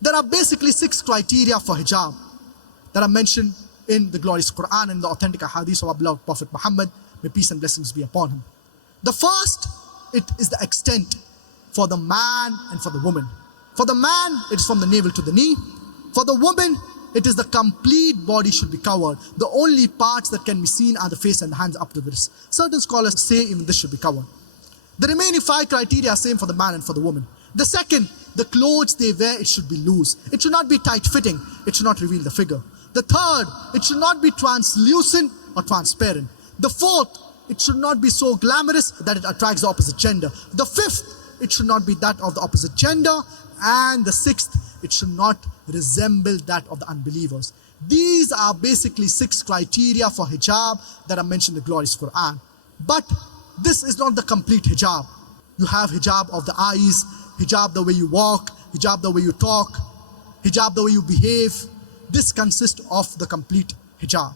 There are basically 6 criteria for hijab that are mentioned in the glorious Quran and the authentic hadith of our beloved Prophet Muhammad, may peace and blessings be upon him. The first, it is the extent for the man and for the woman. For the man, it is from the navel to the knee. For the woman, it is the complete body should be covered. The only parts that can be seen are the face and the hands up to the wrist. Certain scholars say even this should be covered. The remaining 5 criteria are same for the man and for the woman. The second, the clothes they wear, it should be loose. It should not be tight-fitting. It should not reveal the figure. The third, it should not be translucent or transparent. The fourth, it should not be so glamorous that it attracts the opposite gender. The fifth, it should not be that of the opposite gender. And the sixth, it should not resemble that of the unbelievers. These are basically 6 criteria for hijab that are mentioned in the glorious Quran. But this is not the complete hijab. You have hijab of the eyes, hijab the way you walk, hijab the way you talk, hijab the way you behave. This consists of the complete hijab.